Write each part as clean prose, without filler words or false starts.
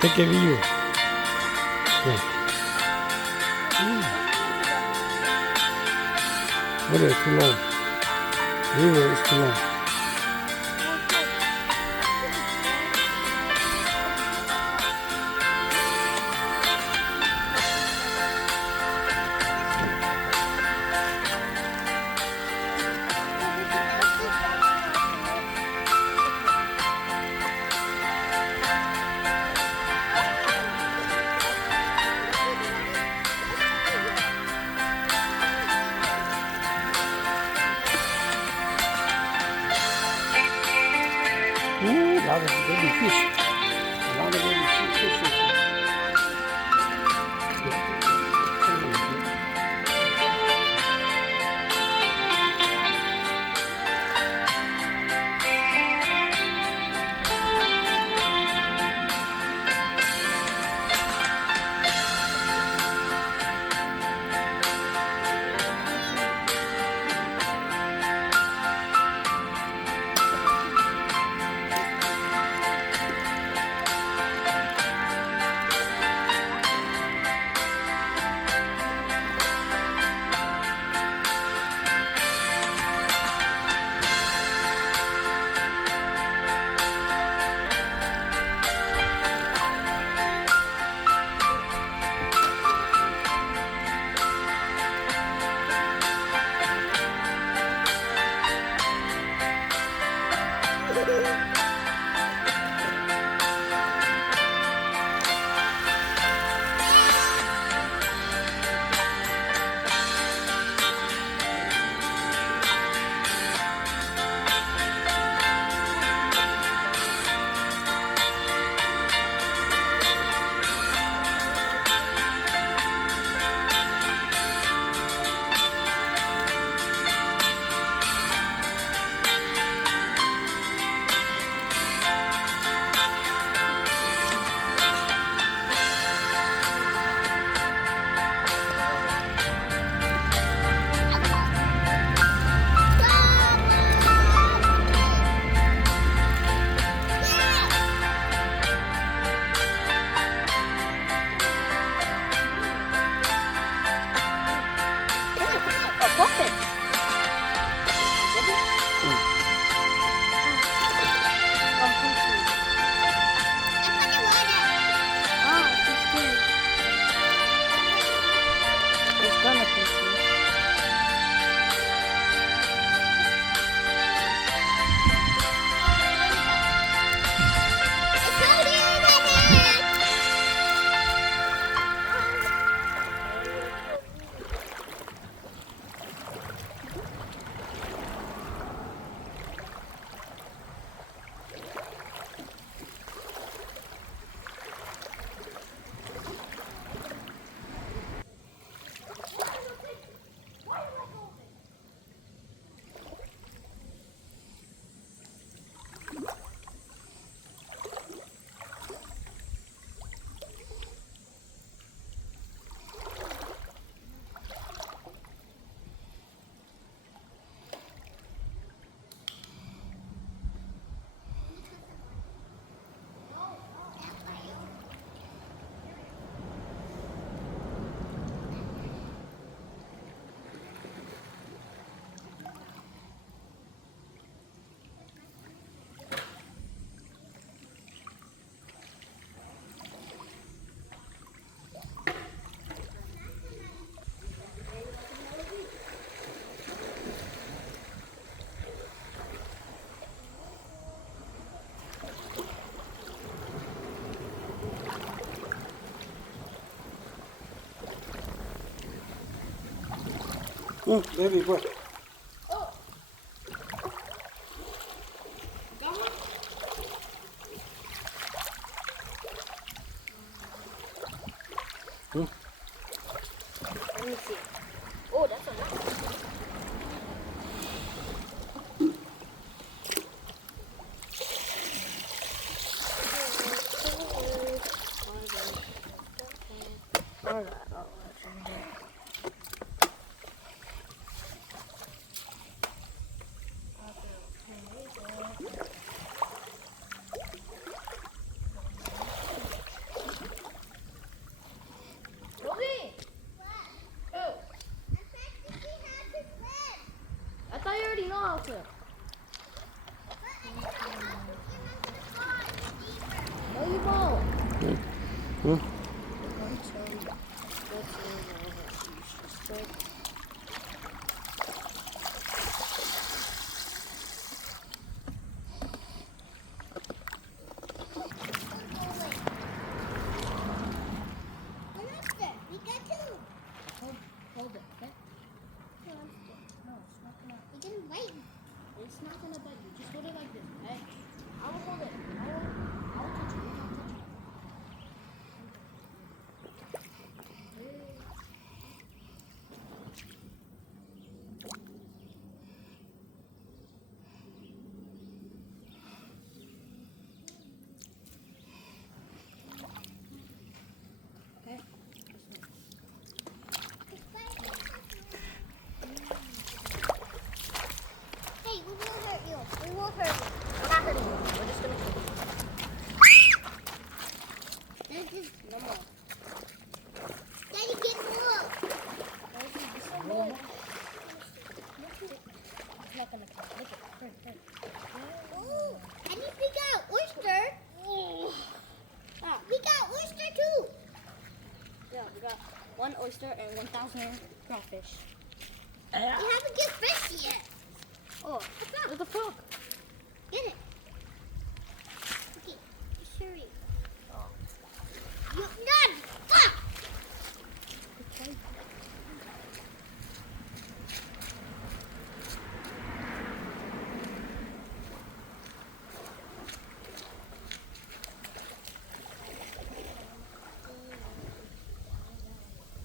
Take a view. Yeah. What is too long? River is too long. Ooh, a lot of baby fish. A lot of baby fish. Baby boy. Let me see. Oh, that's a nice. Hmm? We got two. Hold it, okay? No, it's not gonna. You're gonna bite me. It's not gonna bite you. Just hold it like this, okay? I will hold it. I will touch it. You don't touch it. Okay? Hey, we will hurt you. We will hurt you. We're not hurting you. We're just gonna kill you. This is no more. Daddy, get more. It's so big. It's not gonna come. Look at it. Turn. Ooh, and we got oyster. We got oyster too. Yeah, we got 1 oyster and 1,000 crawfish. We haven't get fish yet. Oh, where's the frog? Get it. Okay, sorry. You're done. Fuck.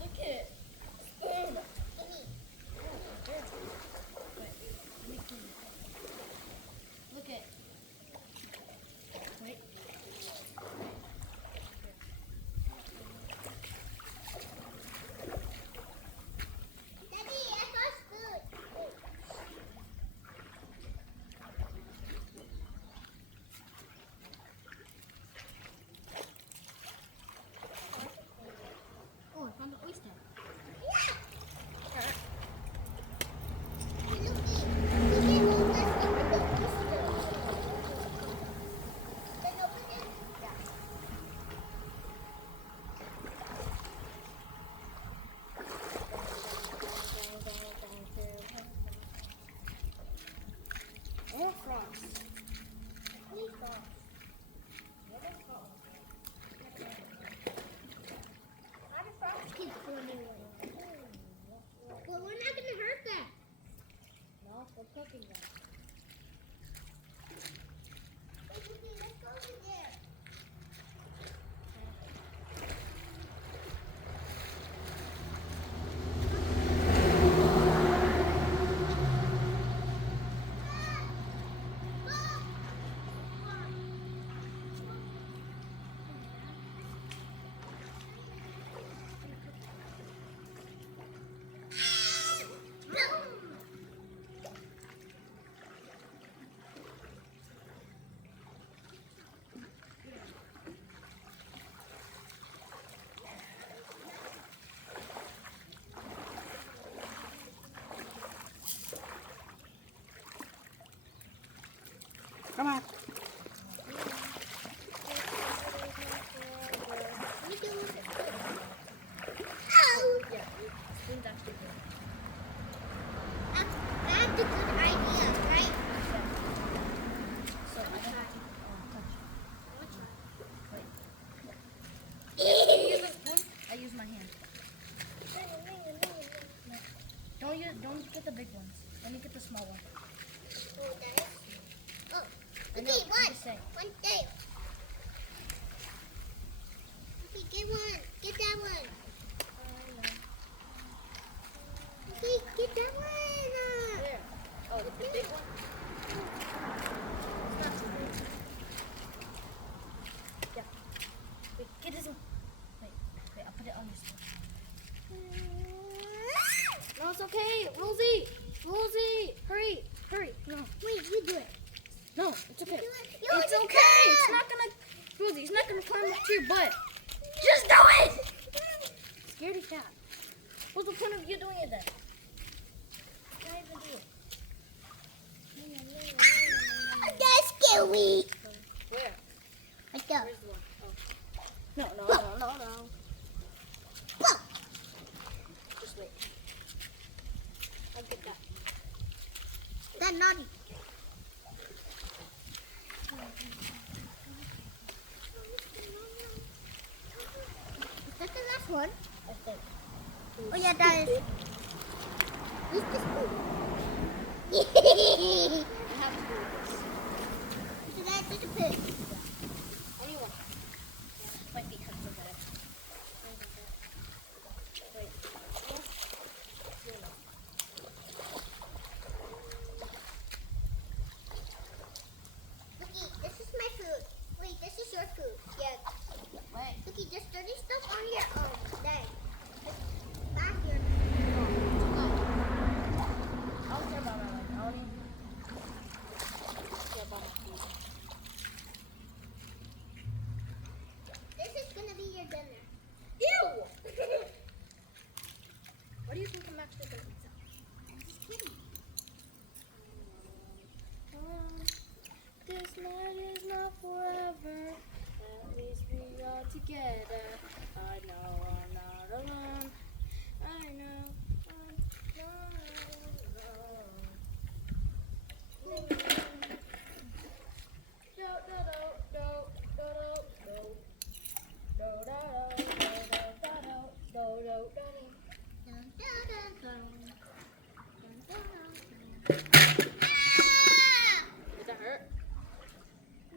Look at it. Look at it. Wait. Daddy, I got food. Oh, I found the oyster. Yeah. More frogs. Please frogs. Why do frogs keep swimming away? Well, we're not gonna hurt them. No, we're cooking them. Let's go over there. Come on. Yeah, spoon's actually good. That's a good idea, right? So I don't have to touch. Wait. You use a spoon? I use my hand. Don't get the big ones. Let me get the small one. Oh, that is. Oh, I know, okay, I'm one. just saying. One day. Okay, get one. Get that one. Okay, get that one. There. Oh, the big one? It's not too big. Yeah. Wait, get this one. Wait, I'll put it on your spoon. No, it's okay. Rosie, hurry. No, Wait, you do it. no, it's okay. You It's do okay. it. It's not gonna, Rosie, it's not gonna climb up to your butt. Just do it. Scaredy cat. What's the point of you doing it then? Why even do it? That's scary. Where? Like that. Where's the one? Oh. No. Whoa! Just wait. I'll get that. That naughty. Is that the last one? I think. Oh yeah, that is. Use this spoon. I have to do this. So that's just a pig. Anyone. My feet hurt so bad. Wait. Cookie, this is my food. Wait, this is your food. Yeah. Wait. Cookie, just dirty stuff on your leg. Back here. I don't care about my leg. I don't even care about my feet. This is gonna be your dinner. Ew! What do you think I'm actually going to eat? I'm just kidding. This night is not forever. At least we are together. I know I'm not alone. I know I'm not alone. Do, do, do, do, do, do, do, do, do, do, do, do, do. Dun, dun, dun, dun. Dun, dun, dun, dun. Ah! Did that hurt?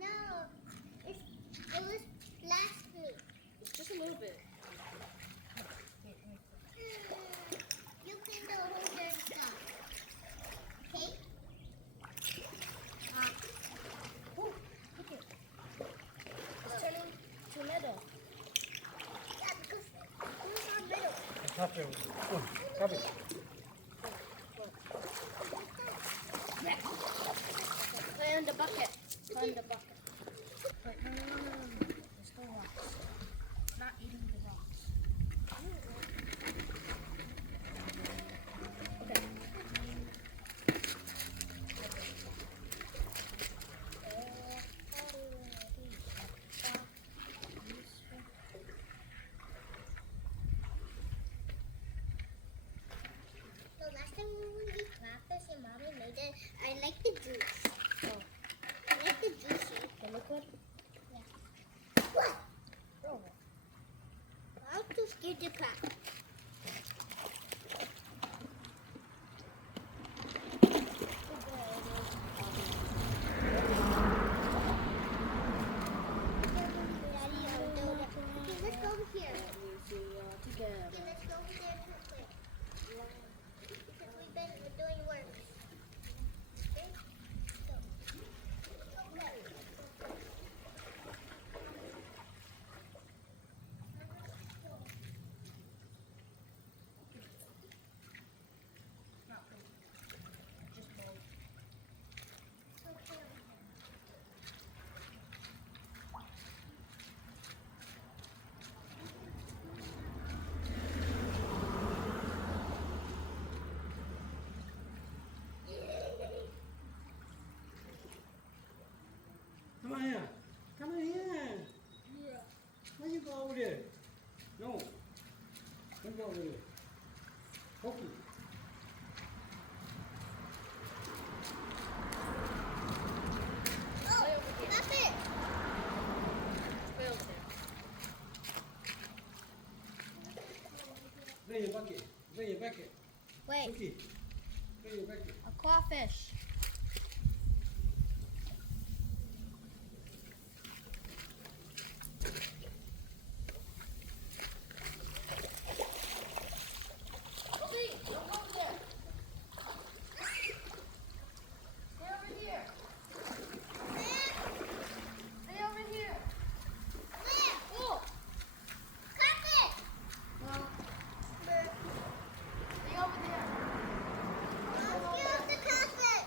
No, it was last week. Just a little bit. You clean the whole dirty stuff. Okay? Ooh, look it. It's turning to metal. Yeah, because who's our middle? Cabe. Cabe. Put it in the bucket. Put it in the bucket. Wait, no. There's still rocks. I'm not eating the rocks. Okay. So last time when we eat crawfish and mommy made it, I like the juice. Oh. I like the juicy. The liquid? What? Oh. I'm too scared to crack. Okay, let's go over here. We are together. Okay, let's go over there real quick. Because we've been doing work. Okay? Go. Okay. Just bold. Come on here. Come on here. Why you go over there? No. Don't go over there. Hokey. Oh, stop it. Play over there. Bring your bucket. Bring your bucket. Wait, Hokey. Bring your bucket. a crawfish. Okay, don't go over there. Stay over here. Stay over here. Where? Oh, Carpet. no, stay over there. Let's get off the carpet.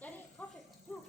Daddy, touch it. Look.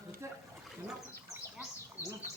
That's it. Enough. Enough.